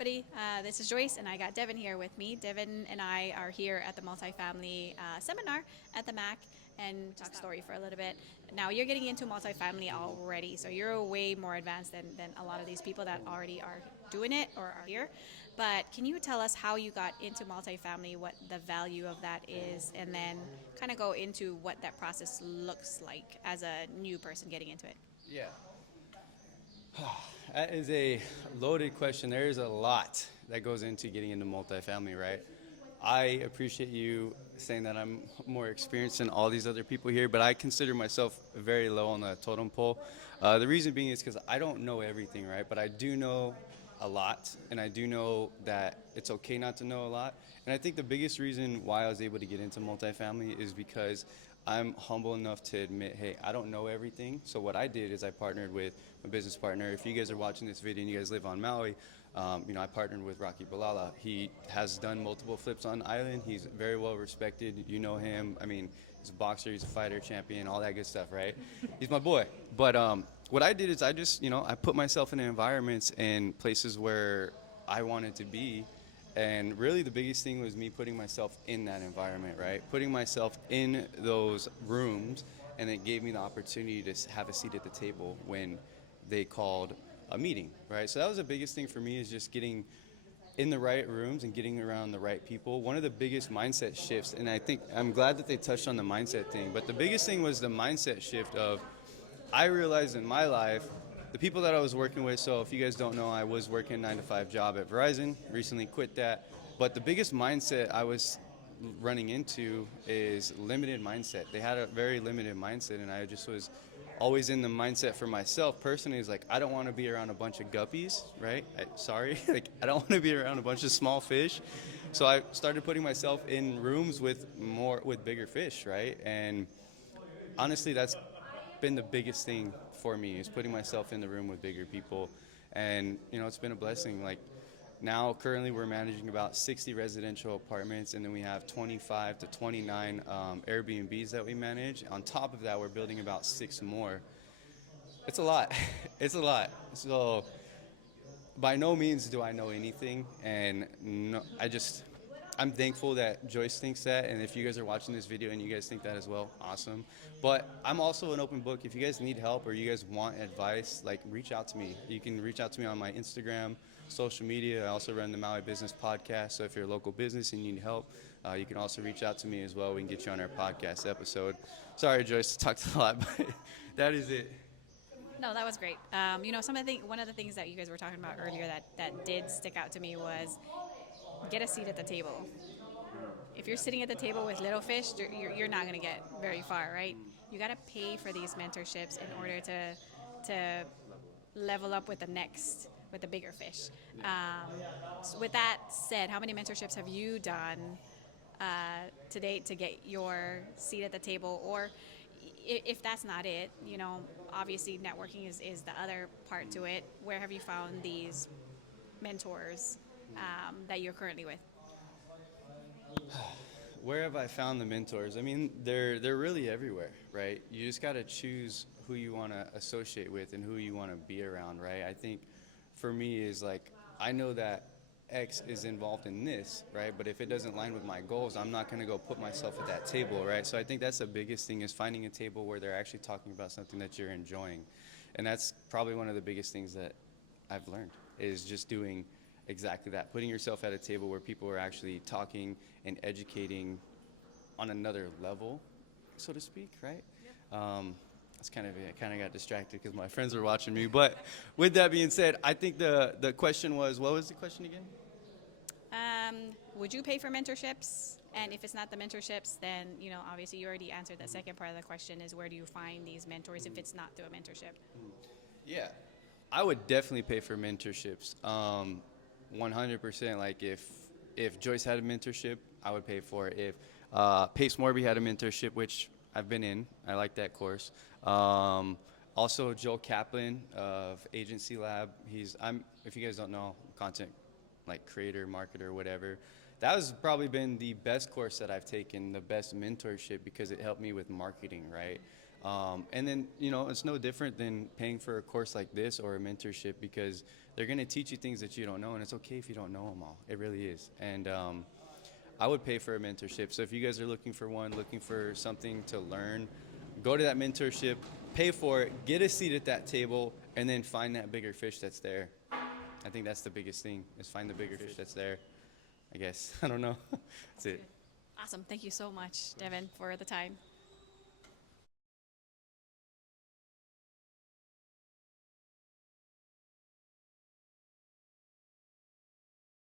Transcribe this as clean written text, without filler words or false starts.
Everybody, this is Joyce, and I got Devin here with me. Devin and I are here at the multifamily seminar at the MAC and talk story for a little bit. Now, you're getting into multifamily already, so you're way more advanced than a lot of these people that already are doing it or are here. But can you tell us how you got into multifamily, what the value of that is, and then kind of go into what that process looks like as a new person getting into it? Yeah, that is a loaded question. There is a lot that goes into getting into multifamily, right? I appreciate you saying that I'm more experienced than all these other people here, but I consider myself very low on the totem pole. The reason being is because I don't know everything, right? But I do know a lot, and I do know that it's okay not to know a lot. And I think the biggest reason why I was able to get into multifamily is because I'm humble enough to admit, hey, I don't know everything. So what I did is I partnered with my business partner. If you guys are watching this video and you guys live on Maui, I partnered with Rocky Balala. He has done multiple flips on island. He's very well respected. You know him. I mean, he's a boxer, he's a fighter, champion, all that good stuff, right? He's my boy. But what I did is I just, I put myself in environments and places where I wanted to be. And really, the biggest thing was me putting myself in that environment, right? Putting myself in those rooms, and it gave me the opportunity to have a seat at the table when they called a meeting, right? So that was the biggest thing for me, is just getting in the right rooms and getting around the right people. One of the biggest mindset shifts, and I think I'm glad that they touched on the mindset thing, but the biggest thing was the mindset shift of, I realized in my life, the people that I was working with. So if you guys don't know, I was working a 9 to 5 job at Verizon, recently quit that. But the biggest mindset I was running into is limited mindset. They had a very limited mindset, and I just was always in the mindset for myself personally is like, I don't want to be around a bunch of guppies, right? Sorry, like I don't want to be around a bunch of small fish. So I started putting myself in rooms with bigger fish, right? And honestly, that's been the biggest thing for me, is putting myself in the room with bigger people. And it's been a blessing. Like, now currently we're managing about 60 residential apartments, and then we have 25 to 29 Airbnbs that we manage. On top of that, we're building about 6 more. It's a lot. It's a lot. So by no means do I know anything, and no, I'm thankful that Joyce thinks that, and if you guys are watching this video and you guys think that as well, awesome. But I'm also an open book. If you guys need help or you guys want advice, like, reach out to me. You can reach out to me on my Instagram, social media. I also run the Maui Business Podcast, so if you're a local business and you need help, you can also reach out to me as well. We can get you on our podcast episode. Sorry, Joyce, talked a lot, but that is it. No, that was great. One of the things that you guys were talking about earlier that did stick out to me was get a seat at the table. If you're sitting at the table with little fish, you're not going to get very far, right? You got to pay for these mentorships in order to level up with the bigger fish. So with that said, how many mentorships have you done to date to get your seat at the table? Or if that's not it, obviously networking is the other part to it. Where have you found these mentors that you're currently with? Where have I found the mentors? I mean, they're really everywhere, right? You just got to choose who you want to associate with and who you want to be around, right? I think for me is like, I know that X is involved in this, right? But if it doesn't line with my goals, I'm not going to go put myself at that table, right? So I think that's the biggest thing, is finding a table where they're actually talking about something that you're enjoying. And that's probably one of the biggest things that I've learned, is just doing exactly that, putting yourself at a table where people are actually talking and educating on another level, so to speak, right? That's kind of it. I kind of got distracted because my friends were watching me. But with that being said, I think the question was, what was the question again? Um, would you pay for mentorships? And if it's not the mentorships, then obviously you already answered the second part of the question: is where do you find these mentors if it's not through a mentorship? Yeah, I would definitely pay for mentorships. 100%. Like, if Joyce had a mentorship, I would pay for it. If Pace Morby had a mentorship, which I've been in, I like that course. Also, Joel Kaplan of Agency Lab. If you guys don't know, content like creator, marketer, whatever. That has probably been the best course that I've taken, the best mentorship, because it helped me with marketing, right? And then, it's no different than paying for a course like this or a mentorship, because they're going to teach you things that you don't know, and it's okay if you don't know them all. It really is. And I would pay for a mentorship. So if you guys are looking for one, looking for something to learn, go to that mentorship, pay for it, get a seat at that table, and then find that bigger fish that's there. I think that's the biggest thing, is find the bigger fish that's there. I guess. I don't know. That's it. Awesome. Thank you so much, Devin, for the time.